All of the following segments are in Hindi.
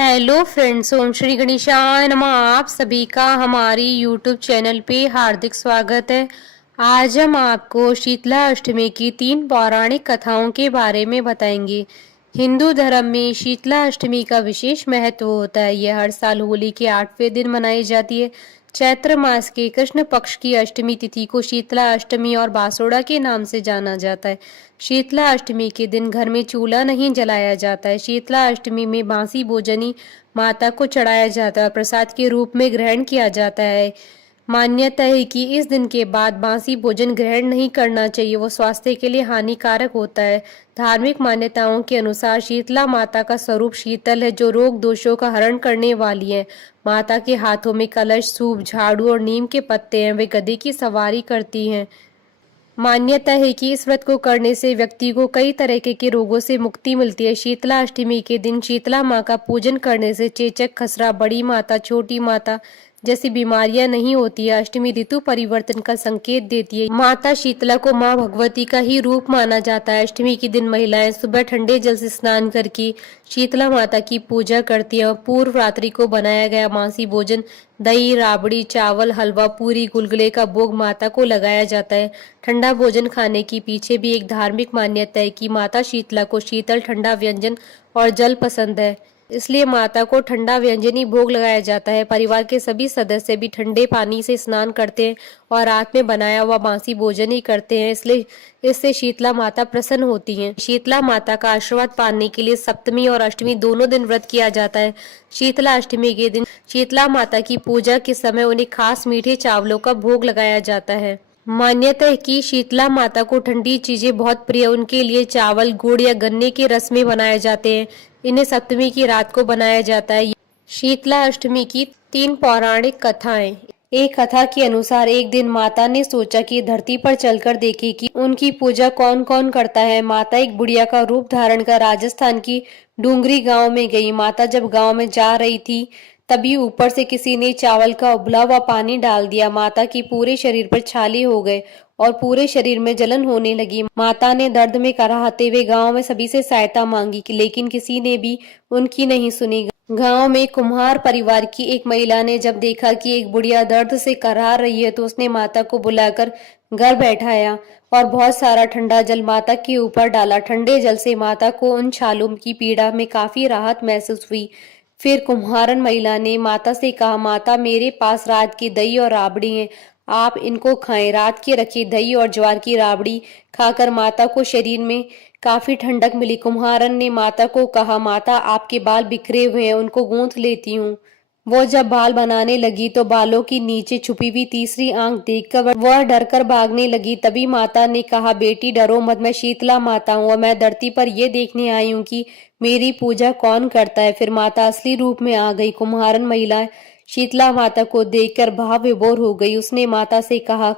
हेलो फ्रेंड्स, ओम श्री गणेशाय नमः। आप सभी का हमारी यूट्यूब चैनल पे हार्दिक स्वागत है। आज हम आपको शीतला अष्टमी की 3 पौराणिक कथाओं के बारे में बताएंगे। हिंदू धर्म में शीतला अष्टमी का विशेष महत्व होता है। यह हर साल होली के 8वें दिन मनाई जाती है। चैत्र मास के कृष्ण पक्ष की अष्टमी तिथि को शीतला अष्टमी और बासोड़ा के नाम से जाना जाता है। शीतला अष्टमी के दिन घर में चूल्हा नहीं जलाया जाता है। शीतला अष्टमी में बासी भोजनी माता को चढ़ाया जाता है और प्रसाद के रूप में ग्रहण किया जाता है। मान्यता है कि इस दिन के बाद बासी भोजन ग्रहण नहीं करना चाहिए, वो स्वास्थ्य के लिए हानिकारक होता है। धार्मिक मान्यताओं के अनुसार शीतला माता का स्वरूप शीतल है, जो रोग दोषों का हरण करने वाली है। माता के हाथों में कलश, सूप, झाड़ू और नीम के पत्ते हैं। वे गधे की सवारी करती हैं। मान्यता है कि इस व्रत को करने से व्यक्ति को कई तरह के रोगों से मुक्ति मिलती है। शीतला अष्टमी के दिन शीतला माँ का पूजन करने से चेचक, खसरा, बड़ी माता, छोटी माता जैसी बीमारियां नहीं होती है। अष्टमी ऋतु परिवर्तन का संकेत देती है। माता शीतला को माँ भगवती का ही रूप माना जाता है। अष्टमी के दिन महिलाएं सुबह ठंडे जल से स्नान करके शीतला माता की पूजा करती हैं। पूर्व रात्रि को बनाया गया बासी भोजन, दही, राबड़ी, चावल, हलवा, पूरी, गुलगुले का भोग माता को लगाया जाता है। ठंडा भोजन खाने के पीछे भी एक धार्मिक मान्यता है कि माता शीतला को शीतल ठंडा व्यंजन और जल पसंद है, इसलिए माता को ठंडा व्यंजन ही भोग लगाया जाता है। परिवार के सभी सदस्य भी ठंडे पानी से स्नान करते हैं और रात में बनाया हुआ बासी भोजन ही करते हैं, इसलिए इससे शीतला माता प्रसन्न होती हैं। शीतला माता का आशीर्वाद पाने के लिए सप्तमी और अष्टमी दोनों दिन व्रत किया जाता है। शीतला अष्टमी के दिन शीतला माता की पूजा के समय उन्हें खास मीठे चावलों का भोग लगाया जाता है। मान्यता है कि शीतला माता को ठंडी चीजें बहुत प्रिय, उनके लिए चावल, गुड़ या गन्ने के रस में बनाए जाते हैं। इन्हें सप्तमी की रात को बनाया जाता है। शीतला अष्टमी की 3 पौराणिक कथाएं। एक कथा के अनुसार एक दिन माता ने सोचा कि धरती पर चलकर देखे कि उनकी पूजा कौन कौन करता है। माता एक बुढ़िया का रूप धारण कर राजस्थान की डूंगरी गांव में गई। माता जब गांव में जा रही थी, तभी ऊपर से किसी ने चावल का उबला हुआ पानी डाल दिया। माता की पूरे शरीर पर छाले हो गए और पूरे शरीर में जलन होने लगी। माता ने दर्द में कराहते हुए गांव में सभी से सहायता मांगी, लेकिन किसी ने भी उनकी नहीं सुनी। गांव में कुम्हार परिवार की एक महिला ने जब देखा कि एक बुढ़िया दर्द से कराह रही है, तो उसने माता को बुलाकर घर बैठाया और बहुत सारा ठंडा जल माता के ऊपर डाला। ठंडे जल से माता को उन छालों की पीड़ा में काफी राहत महसूस हुई। फिर कुम्हारन महिला ने माता से कहा, माता, मेरे पास रात की दही और राबड़ी है, आप इनको खाएं। रात की रखी दही और ज्वार की राबड़ी खाकर माता को शरीर में काफी ठंडक मिली। कुम्हारन ने माता को कहा, माता, आपके बाल बिखरे हुए हैं, उनको गूंथ लेती हूँ। वो जब बाल बनाने लगी तो बालों की नीचे छुपी हुई तीसरी आंख देखकर वह डरकर भागने लगी। तभी माता ने कहा, बेटी डरो मत, मैं शीतला माता हूँ और मैं धरती पर ये देखने आई हूँ कि मेरी पूजा कौन करता है। फिर माता असली रूप में आ गई। कुम्हारन महिला शीतला माता को देखकर भाव विभोर हो गई। उसने माता से कहा,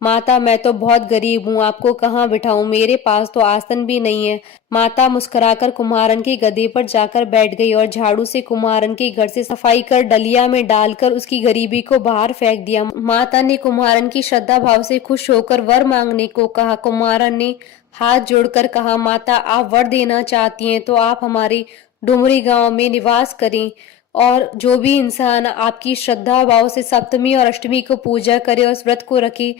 माता, मैं तो बहुत गरीब हूँ, आपको कहाँ बिठाऊं, मेरे पास तो आसन भी नहीं है। माता मुस्कुराकर कुम्हारन के गधे पर जाकर बैठ गई और झाड़ू से कुम्हारन के घर से सफाई कर डलिया में डालकर उसकी गरीबी को बाहर फेंक दिया। माता ने कुम्हारन की श्रद्धा भाव से खुश होकर वर मांगने को कहा। कुम्हारन ने हाथ जोड़कर कहा, माता, आप वर देना चाहती हैं तो आप हमारे डुमरी गांव में निवास करें और जो भी इंसान आपकी श्रद्धा भाव से सप्तमी और अष्टमी को पूजा करे और इस व्रत को रखे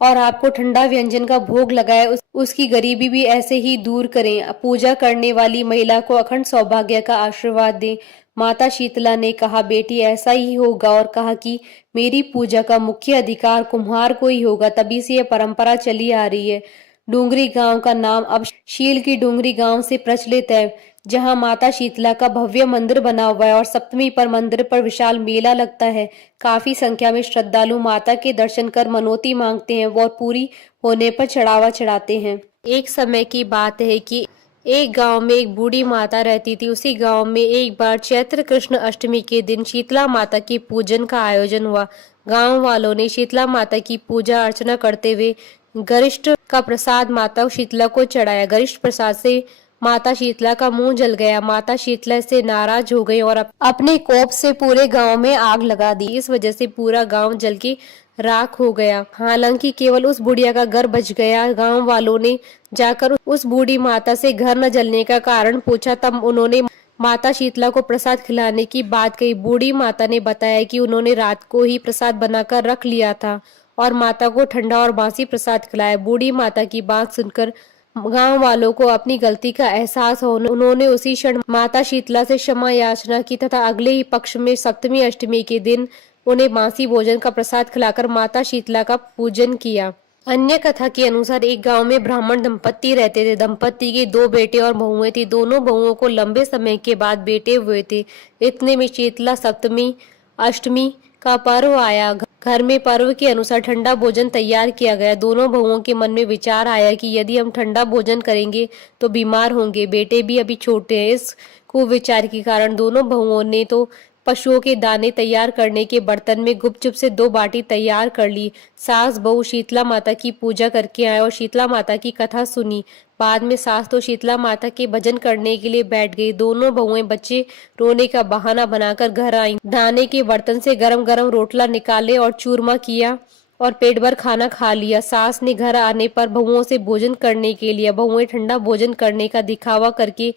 और आपको ठंडा व्यंजन का भोग लगाए, उसकी गरीबी भी ऐसे ही दूर करें। पूजा करने वाली महिला को अखंड सौभाग्य का आशीर्वाद दें। माता शीतला ने कहा, बेटी, ऐसा ही होगा, और कहा कि मेरी पूजा का मुख्य अधिकार कुम्हार को ही होगा। तभी से यह परंपरा चली आ रही है। डूंगरी गांव का नाम अब शील की डूंगरी गांव से प्रचलित है, जहां माता शीतला का भव्य मंदिर बना हुआ है और सप्तमी पर मंदिर पर विशाल मेला लगता है। काफी संख्या में श्रद्धालु माता के दर्शन कर मनौती मांगते हैं और पूरी होने पर चढ़ावा चढ़ाते हैं। एक समय की बात है कि एक गांव में एक बूढ़ी माता रहती थी। उसी गांव में एक बार चैत्र कृष्ण अष्टमी के दिन शीतला माता के पूजन का आयोजन हुआ। गांव वालों ने शीतला माता की पूजा अर्चना करते हुए गरिष्ठ का प्रसाद माता शीतला को चढ़ाया। गरिष्ठ प्रसाद से माता शीतला का मुंह जल गया। माता शीतला से नाराज हो गई और अपने कोप से पूरे गांव में आग लगा दी। इस वजह से पूरा गांव जल के राख हो गया। हालांकि केवल उस बुढ़िया का घर बच गया। गांव वालों ने जाकर उस बूढ़ी माता से घर न जलने का कारण पूछा। तब उन्होंने माता शीतला को प्रसाद खिलाने की बात कही। बूढ़ी माता ने बताया कि उन्होंने रात को ही प्रसाद बनाकर रख लिया था और माता को ठंडा और बासी प्रसाद खिलाया। बूढ़ी माता की बात सुनकर गांव वालों को अपनी गलती का एहसास हो उन्होंने उसी क्षण माता शीतला से क्षमा याचना की तथा अगले ही पक्ष में सप्तमी अष्टमी के दिन उन्हें बासी भोजन का प्रसाद खिलाकर माता शीतला का पूजन किया। अन्य कथा के अनुसार एक गांव में ब्राह्मण दंपत्ति रहते थे। दंपत्ति के 2 बेटे और बहुएं थी। दोनों बहुओं को लंबे समय के बाद बेटे हुए थे। इतने में शीतला सप्तमी अष्टमी का पर्व आया। घर में पर्व के अनुसार ठंडा भोजन तैयार किया गया। दोनों बहुओं के मन में विचार आया कि यदि हम ठंडा भोजन करेंगे तो बीमार होंगे। बेटे भी अभी छोटे हैं। इस कुविचार के कारण दोनों बहुओं ने तो पशुओं के दाने तैयार करने के बर्तन में गुपचुप से 2 बाटी तैयार कर ली। सास बहू शीतला माता की पूजा करके आए और शीतला माता की कथा सुनी। बाद में सास तो शीतला माता के भजन करने के लिए बैठ गई। दोनों बहुएं बच्चे रोने का बहाना बनाकर घर आईं। दाने के बर्तन से गरम गरम रोटला निकाले और चूरमा किया और पेट भर खाना खा लिया। सास ने घर आने पर बहुओं से भोजन करने के लिए बहुएं ठंडा भोजन करने का दिखावा करके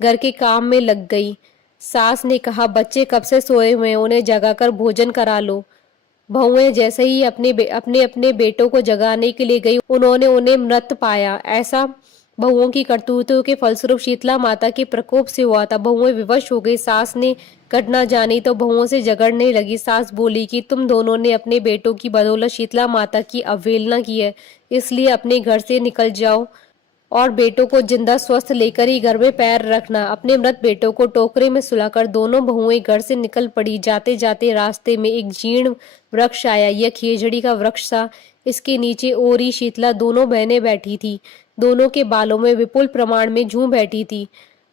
घर के काम में लग गई। सास ने कहा, बच्चे कब से सोए हुए हैं, उन्हें जगाकर भोजन करा लो। बहुएं जैसे ही अपने बेटों को जगाने के लिए गई, उन्होंने उन्हें मृत पाया। ऐसा बहुओं की करतूतों के फलस्वरूप शीतला माता के प्रकोप से हुआ था। बहुएं विवश हो गई। सास ने घटना जानी तो बहुओं से झगड़ने लगी। सास बोली कि तुम दोनों ने अपने बेटों की बदौलत शीतला माता की अवहेलना की है, इसलिए अपने घर से निकल जाओ और बेटों को जिंदा स्वस्थ लेकर ही घर में पैर रखना। अपने मृत बेटों को टोकरे में सुलाकर दोनों बहुएं घर से निकल पड़ी। जाते जाते रास्ते में एक जीर्ण वृक्ष आया। यह खेजड़ी का वृक्ष था। इसके नीचे ओरी शीतला दोनों बहनें बैठी थी। दोनों के बालों में विपुल प्रमाण में जूं बैठी थी।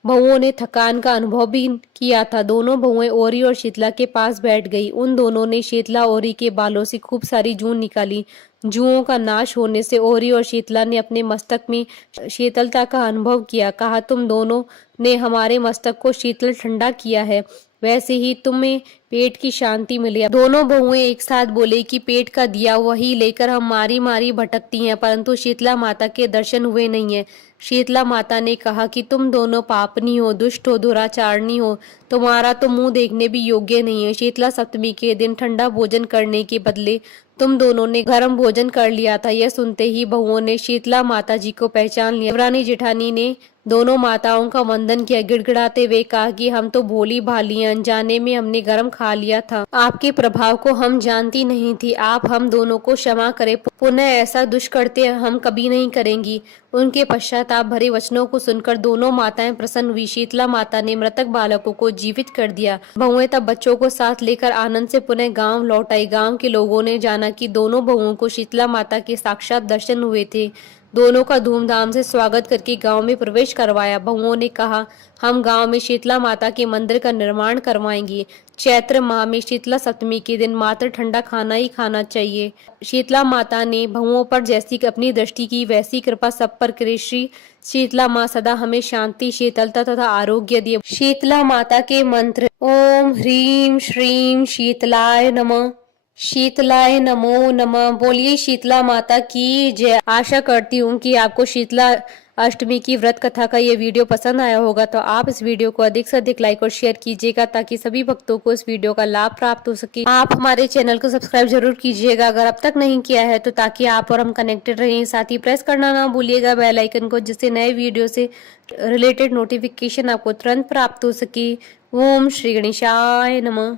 बहुओं ने थकान का अनुभव भी किया था। दोनों बहुएं ओरी और शीतला के पास बैठ गई। उन दोनों ने शीतला ओरी के बालों से खूब सारी जूं निकाली। जुओं का नाश होने से ओरी और शीतला ने अपने मस्तक में शीतलता का अनुभव किया। कहा, तुम दोनों ने हमारे मस्तक को शीतल ठंडा किया है, वैसे ही तुम्हें पेट की शांति मिली। दोनों बहुएं एक साथ बोले कि पेट का दिया वही लेकर हम मारी मारी भटकती हैं, परंतु शीतला माता के दर्शन हुए नहीं है। शीतला माता ने कहा कि तुम दोनों पापनी हो, दुष्ट हो, दुराचारणी हो, तुम्हारा तो मुंह देखने भी योग्य नहीं है। शीतला सप्तमी के दिन ठंडा भोजन करने के बदले तुम दोनों ने गर्म भोजन कर लिया था। यह सुनते ही बहुओं ने शीतला माता जी को पहचान लिया। देवरानी जेठानी ने दोनों माताओं का वंदन किया। गिड़गिड़ाते हुए कहा कि हम तो भोली भाली हैं, अनजाने में हमने गरम खा लिया था। आपके प्रभाव को हम जानती नहीं थी। आप हम दोनों को क्षमा करें। पुनः ऐसा दुष्कृत्य हम कभी नहीं करेंगी। उनके पश्चाताप भरे वचनों को सुनकर दोनों माताएं प्रसन्न हुई। शीतला माता ने मृतक बालकों को जीवित कर दिया। बहुएं तब बच्चों को साथ लेकर आनंद से पुनः गांव लौट आई। गांव के लोगों ने जाना कि दोनों बहुओं को शीतला माता के साक्षात दर्शन हुए थे। दोनों का धूमधाम से स्वागत करके गांव में प्रवेश करवाया। बहुओं ने कहा, हम गांव में शीतला माता के मंदिर का निर्माण करवाएंगे। चैत्र माह में शीतला सप्तमी के दिन मात्र ठंडा खाना ही खाना चाहिए। शीतला माता ने बहुओं पर जैसी अपनी दृष्टि की वैसी कृपा सब पर करे। श्री शीतला माँ सदा हमें शांति, शीतलता तथा आरोग्य दिए। शीतला माता के मंत्र, ओम ह्रीं श्रीं शीतलाय नमः। शीतलाय नमो नमः। बोलिए शीतला माता की जय। आशा करती हूँ कि आपको शीतला अष्टमी की व्रत कथा का ये वीडियो पसंद आया होगा, तो आप इस वीडियो को अधिक से अधिक लाइक और शेयर कीजिएगा ताकि सभी भक्तों को इस वीडियो का लाभ प्राप्त हो सके। आप हमारे चैनल को सब्सक्राइब जरूर कीजिएगा अगर अब तक नहीं किया है तो, ताकि आप और हम कनेक्टेड रहें। साथ ही प्रेस करना ना भूलिएगा बेल आइकन को, जिससे नए वीडियो से रिलेटेड नोटिफिकेशन आपको तुरंत प्राप्त हो सके। ओम श्री गणेशाय नमः।